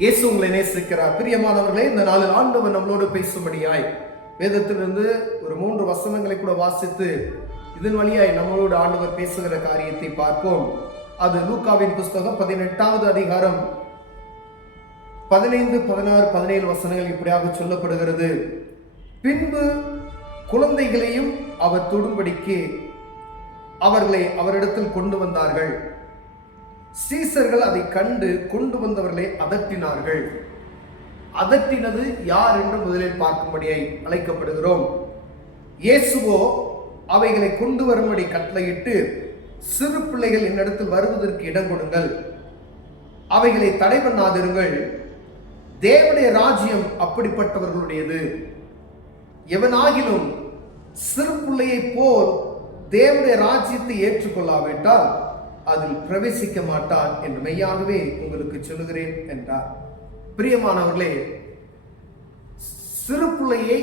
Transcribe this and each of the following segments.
இயேசு உங்களை நேசிக்கிறார். பிரியமானவர்களே, இந்த நாளில் ஆண்டவர் நம்மளோடு பேசும்படியாய் வேதத்திலிருந்து ஒரு 3 வசனங்களை கூட வாசித்து இதன் வழியாய் நம்மளோடு ஆண்டவர் பேசுகிற காரியத்தை பார்ப்போம். அது லூக்காவின் புஸ்தகம் 18வது அதிகாரம் 15, 16, 17 வசனங்கள் இப்படியாக சொல்லப்படுகிறது. பின்பு குழந்தைகளையும் அவர் தொடும்படிக்கு அவர்களை அவரிடத்தில் கொண்டு வந்தார்கள். சீசர்கள் அதை கண்டு கொண்டு வந்தவர்களை அதட்டினார்கள். அதட்டினது யார் என்று முதலில் பார்க்கும்படியாய் அழைக்கப்படுகிறோம். இயேசுவோ அவைகளை கொண்டு வரும்படி கட்டளையிட்டு, சிறு பிள்ளைகள் என்னிடத்தில் வருவதற்கு இடம் கொடுங்கள், அவைகளை தடை பண்ணாதிருங்கள், தேவனுடைய ராஜ்யம் அப்படிப்பட்டவர்களுடையது. எவனாகிலும் சிறு பிள்ளையை போல் தேவனுடைய ராஜ்யத்தை ஏற்றுக்கொள்ளாவிட்டால் அதில் பிரவேசிக்க மாட்டான் என்று மெய்யாகவே உங்களுக்கு சொல்லுகிறேன் என்றார். பிரியமானவர்களே, சிறு பிள்ளையை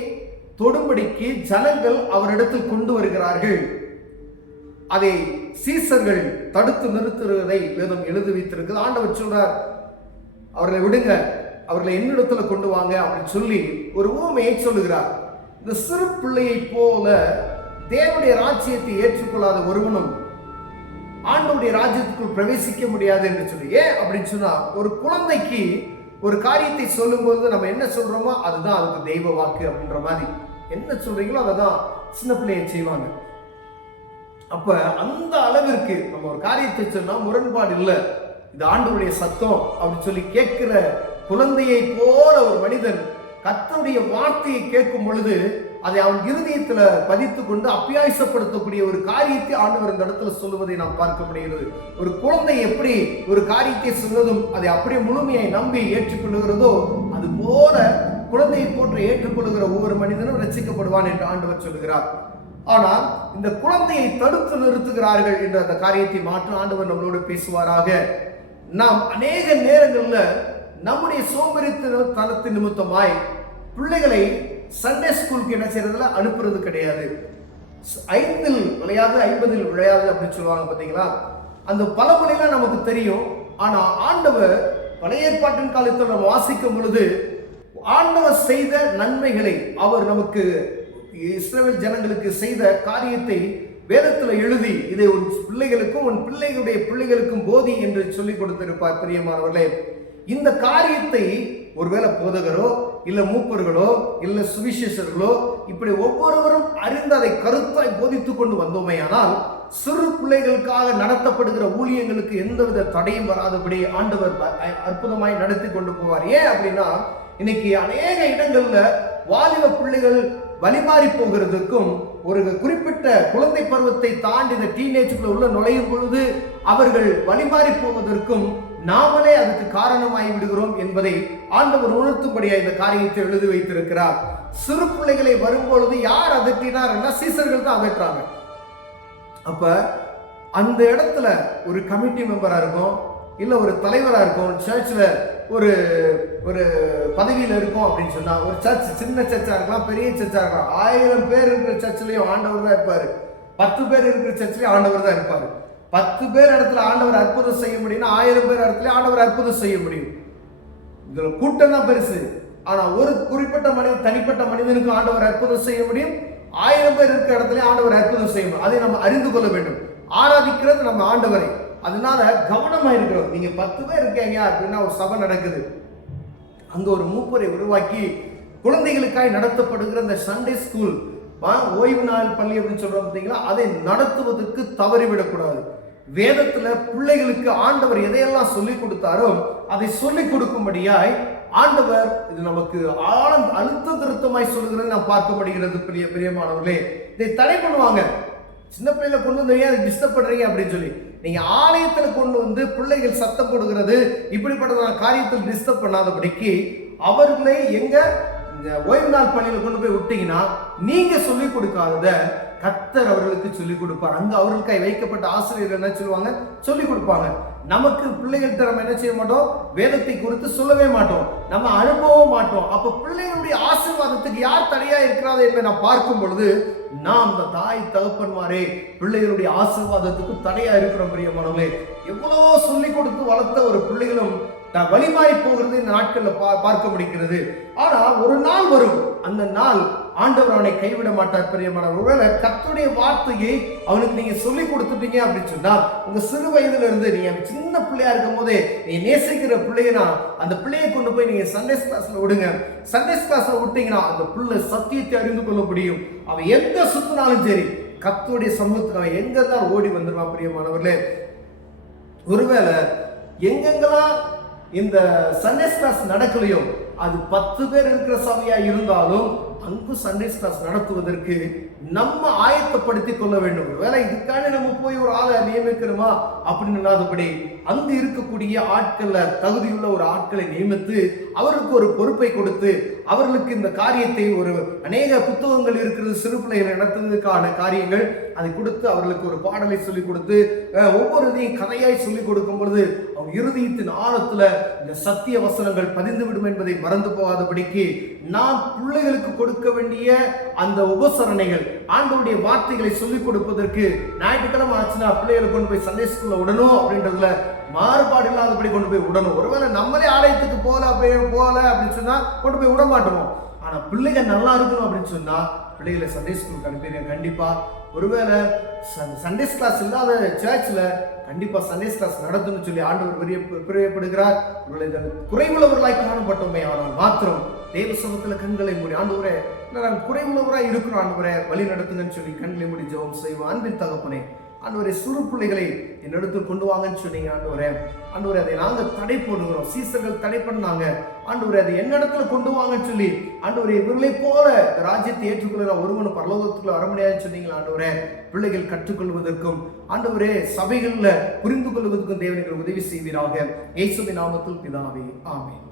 தொடும்படிக்கு ஜனங்கள் அவரிடத்தில் கொண்டு வருகிறார்கள். அதை சீசர்கள் தடுத்து நிறுத்துவதை வேதம் எழுதி வைத்திருக்கிறது. ஆண்டவர் சொல்றார், அவர்களை விடுங்க, அவர்களை என்னிடத்துல கொண்டு வாங்க அப்படின்னு சொல்லி ஒரு உவமையை சொல்லுகிறார். இந்த சிறு பிள்ளையை போல தேவனுடைய ராஜ்யத்தை ஏற்றுக்கொள்ளாத ஒருவனும் ஆண்டவருடைய ராஜ்யத்துக்குள் பிரவேசிக்க முடியாது என்று சொல்லி. ஏன் அப்படின்னு சொன்னா, ஒரு குழந்தைக்கு ஒரு காரியத்தை சொல்லும் போது நம்ம என்ன சொல்றோமோ அதுதான் அதுக்கு தெய்வ வாக்கு அப்படின்ற மாதிரி. என்ன சொல்றீங்களோ அதை தான் சின்ன பிள்ளையை செய்வாங்க. அப்ப அந்த அளவிற்கு நம்ம ஒரு காரியத்தை சொன்னா முரண்பாடு இல்லை, இது ஆண்டவருடைய சத்தம் அப்படின்னு சொல்லி கேட்கிற குழந்தையை போல ஒரு மனிதன் கர்த்தருடைய வார்த்தையை கேட்கும் பொழுது அதை அவன் இருதயத்துல பதித்து கொண்டு அப்பியாசப்படுத்தக்கூடிய ஒரு காரியத்தை ஆண்டவர் இந்த இடத்துல சொல்லுவதை நாம் பார்க்க முடிகிறது. ஒரு குழந்தை எப்படி ஒரு காரியத்தை சொன்னதும் அதை அப்படியே முழுமையை நம்பி ஏற்றுக்கொள்ளுகிறதோ, அது போல குழந்தையை போன்று ஏற்றுக்கொள்ளுகிற ஒவ்வொரு மனிதனும் ரட்சிக்கப்படுவான் என்று ஆண்டவர் சொல்லுகிறார். ஆனால் இந்த குழந்தையை தடுத்து நிறுத்துகிறார்கள் என்ற அந்த காரியத்தை மாற்ற ஆண்டவர் நம்மளோடு பேசுவாராக. நாம் அநேக நேரங்கள்ல நம்முடைய சோம்பேறித்தனத்தின் நிமித்தமாய் பிள்ளைகளை சண்டே ஸ்கூலுக்கு என்ன செய்யறதுல அனுப்புறது கிடையாது. 5 விளையாது 50 விளையாது அப்படின்னு சொல்லுவாங்க பார்த்தீங்களா. அந்த பழமொழிலாம் நமக்கு தெரியும். ஆனா ஆண்டவர் பழைய ஏற்பாட்டின் காலத்தில் நம்ம வாசிக்கும் பொழுது ஆண்டவர் செய்த நன்மைகளை, அவர் நமக்கு இஸ்ரவேல் ஜனங்களுக்கு செய்த காரியத்தை வேதத்துல எழுதி இதை உன் பிள்ளைகளுக்கும் உன் பிள்ளைகளுடைய பிள்ளைகளுக்கும் போதி என்று சொல்லிக் கொடுத்திருப்பார். பிரியமானவர்களே, இந்த காரியத்தை ஒருவேளை போதகரோ இல்ல மூப்பர்களோ இல்ல சுவிசேஷர்களோ இப்படி ஒவ்வொருவரும் அறிந்து அதை கருத்தாய் போதித்துக் கொண்டு வந்தோமேயானால் சிறு பிள்ளைகளுக்காக நடத்தப்படுகிற ஊழியங்களுக்கு எந்தவித தடையும் வராதபடி ஆண்டவர் அற்புதமாய் நடத்தி கொண்டு போவார். ஏன் அப்படின்னா, இன்னைக்கு அநேக இடங்கள்ல வாலிப பிள்ளைகள் வழிமாறி போகிறதுக்கும் ஒரு குறிப்பிட்ட குழந்தை பருவத்தை தாண்டி இந்த டீனேஜுக்குள்ள உள்ள நுழையும் பொழுது அவர்கள் வழிமாறி போவதற்கும் நாமளே அதுக்கு காரணமாகி விடுகிறோம் என்பதை ஆண்டவர் உணர்த்தும்படியா இந்த காரியத்தை எழுதி வைத்திருக்கிறார். சிறு பிள்ளைகளை வரும்பொழுது யார் அதட்டினார்? சீசர்கள் தான் அதட்டுறாங்க. அப்ப அந்த இடத்துல ஒரு கமிட்டி மெம்பரா இருக்கும், இல்ல ஒரு தலைவரா இருக்கும், சர்ச்ல ஒரு ஒரு பதவியில இருக்கும் அப்படின்னு சொன்னா, ஒரு சர்ச் சின்ன சர்ச்சா இருக்கலாம், பெரிய சர்ச்சா இருக்கலாம். 1000 பேர் இருக்கிற சர்ச்லயும் ஆண்டவர் தான் இருப்பாரு, 10 பேர் இருக்கிற சர்ச்லயும் ஆண்டவர் தான் இருப்பாரு. 10 பேர் இடத்துல ஆண்டவர் அற்புதம் செய்ய முடியும்னா 1000 பேர் இடத்துல ஆண்டவர் அற்புதம் செய்ய முடியும். இதுல கூட்டம் தான் பெருசு. ஆனா ஒரு குறிப்பிட்ட மனிதன், தனிப்பட்ட மனிதனுக்கு ஆண்டவர் அற்புதம் செய்ய முடியும். 1000 பேர் இருக்கிற இடத்துல ஆண்டவர் அற்புதம் செய்ய முடியும். அதை நம்ம அறிந்து கொள்ள வேண்டும். ஆராதிக்கிறது நம்ம ஆண்டவரை. அதனால கவனமா இருக்கிறோம். நீங்க 10 பேர் இருக்கீங்க அப்படின்னா ஒரு சபை நடக்குது, அங்க ஒரு மூப்பரை உருவாக்கி குழந்தைகளுக்காய் நடத்தப்படுகிற இந்த சண்டே ஸ்கூல், ஓய்வு நாள் பள்ளி அப்படின்னு சொல்றோம் பார்த்தீங்களா, அதை நடத்துவதற்கு தவறிவிடக்கூடாது. வேதத்துல பிள்ளைகளுக்கு ஆண்டவர் எதையெல்லாம் சொல்லிக் கொடுத்தாரோ அதை சொல்லிக் கொடுக்கும்படியாய் ஆண்டவர் இது நமக்கு அழுத்த திருத்தமாய் சொல்லுகிறது நாம் பார்க்கப்படுகிறது. பிரியமானவர்களே, இதை தடை பண்ணுவாங்க. சின்ன பிள்ளைகளை கொண்டு வந்து அதை டிஸ்டர்ப் பண்றீங்க அப்படின்னு சொல்லி நீங்க ஆலயத்துல கொண்டு வந்து பிள்ளைகள் சத்தம் கொடுக்கிறது இப்படிப்பட்ட காரியத்தில் டிஸ்டர்ப் பண்ணாதபடிக்கு அவர்களை எங்க இந்த ஓய்வு நாள் பள்ளியில கொண்டு போய் விட்டீங்கன்னா நீங்க சொல்லிக் கொடுக்காதத கர்த்தர் அவர்களுக்கு சொல்லிக் கொடுப்பார். அங்க அவர்களுக்காய் வைக்கப்பட்ட ஆசிரியர்கள் என்ன சொல்லுவாங்க, சொல்லிக் கொடுப்பாங்க. நமக்கு பிள்ளைகள்கிட்ட நம்ம என்ன செய்ய மாட்டோம், வேதத்தை குறித்து சொல்லவே மாட்டோம், நம்ம அனுபவம் மாட்டோம். அப்ப பிள்ளைகளுடைய ஆசீர்வாதத்துக்கு யார் தடையா இருக்கிறார்கள் என்று நாம் பார்க்கும் பொழுது நாம் இந்த தாய் தகப்பன்மாரே பிள்ளைகளுடைய ஆசீர்வாதத்துக்கு தடையா இருக்கிறோம். பிரியமானவர்களே, எவ்வளவோ சொல்லிக் கொடுத்து வளர்த்த ஒரு பிள்ளைகளும் வழிமாறி போகிறது இந்த நாட்கள்ல பார்க்க முடிகிறது. ஆனா ஒரு நாள் வரும், அந்த நாள் ஆண்டவர் அவனை கைவிட மாட்டார். பிரியமான, ஒருவேளை கர்த்தருடைய வார்த்தையை அவனுக்கு நீங்க சொல்லி கொடுத்துட்டீங்க அப்படின்னு சொன்னா, உங்க சிறு வயதுல இருந்து நீங்க சின்ன பிள்ளையா இருக்கும் போதே நீங்க நேசிக்கிற பிள்ளைனா அந்த பிள்ளையை கொண்டு போய் நீங்க சண்டேஸ் கிளாஸ்ல விடுங்க. சண்டேஸ் கிளாஸ்ல விட்டீங்கன்னா அந்த பிள்ளை சத்தியத்தை அறிந்து கொள்ள முடியும். அவன் எங்க சுத்தினாலும் சரி கர்த்தருடைய சமூகத்துக்கு அவன் எங்க தான் ஓடி வந்துடுவான். பிரியமானவர்களே, ஒருவேளை எங்கெங்கெல்லாம் இந்த சண்டேஸ் கிளாஸ் நடக்கலையோ, அது 10 பேர் இருக்கிற சபையா இருந்தாலும் அங்கு சண்டேஸ் கிளாஸ் நடத்துவதற்கு நம்ம ஆயத்தப்படுத்திக் கொள்ள வேண்டும். ஒருவேளை இதுக்காக நம்ம போய் ஒரு ஆளை நியமிக்கணுமா அப்படின்னு இல்லாதபடி அங்கு இருக்கக்கூடிய ஆட்கள்ல தகுதியுள்ள ஒரு ஆட்களை நியமித்து அவருக்கு ஒரு பொறுப்பை கொடுத்து அவர்களுக்கு இந்த காரியத்தை ஒரு அநேக புத்தகங்கள் இருக்கிறது சிறு பிள்ளைகளை நடத்துவதற்கான காரியங்கள் அதை கொடுத்து அவர்களுக்கு ஒரு பாடலை சொல்லிக் கொடுத்து ஒவ்வொரு இதையும் கதையாய் சொல்லிக் கொடுக்கும் பொழுது அவங்க இருதயத்தின் ஆழத்துல இந்த சத்திய வசனங்கள் பதிந்து விடும் என்பதை மறந்து போகாதபடிக்கு நாம் பிள்ளைகளுக்கு கொடுக்க வேண்டிய அந்த உபசரணைகள், ஆண்டவருடைய வார்த்தைகளை சொல்லிக் கொடுப்பதற்கு ஞாயிற்றுக்கிழமை ஆச்சுன்னா பிள்ளைகளை கொண்டு போய் சண்டே ஸ்கூல்ல விடணும் அப்படின்றதுல மாறுபாடு இல்லாதபடி கொண்டு போய் விடணும். ஒருவேளை நம்மளே ஆலயத்துக்கு போல அப்படின்னு சொன்னா கொண்டு போய் விட மாட்டோம். ஆனா பிள்ளைகள் நல்லா இருக்கணும் அப்படின்னு சொன்னா பிள்ளைகளை சண்டே ஸ்கூலுக்கு அனுப்பிடுங்க. கண்டிப்பா ஒருவேளை சண்டேஸ் கிளாஸ் இல்லாத சர்ச்ல கண்டிப்பா சண்டேஸ் கிளாஸ் நடத்தும்னு சொல்லி ஆண்டவர் பிரியப்படுகிறார். குறைவுள்ளவர்களாய் காணப்பட்டோமே ஆனால் மாத்திரம் தேவ சமூகத்துல கண்களை மூடி ஆண்டவரே நான் குறைவுள்ளவராய் இருக்கிறோம், ஆண்டவரே வழி நடத்துங்கன்னு சொல்லி கண்களை மூடி ஜெபம் செய்வோம். அன்பின் தகப்பனே, ஆண்டவரே சிறு பிள்ளைகளை என்னிடத்தில் கொண்டு வாங்கன்னு சொன்னீங்க. ஆண்டவரே அதை நாங்கள் தடை போடுகிறோம். சீசர்கள் தடை பண்ணாங்க. ஆண்டவரே அதை என்னிடத்துல கொண்டு வாங்கன்னு சொல்லி ஆண்டவரே இவர்களை போல ராஜ்யத்தை ஏற்றுக்கொள்கிற ஒருவனும் பரலோகத்துக்குள்ள வர முடியாதுன்னு சொன்னீங்களா. ஆண்டவரே பிள்ளைகள் கற்றுக்கொள்வதற்கும் ஆண்டவரே சபைகள்ல புரிந்து கொள்வதற்கும் தேவனுக்கு உதவி செய்வீராக. இயேசுவின் நாமத்தில் பிதாவே, ஆமென்.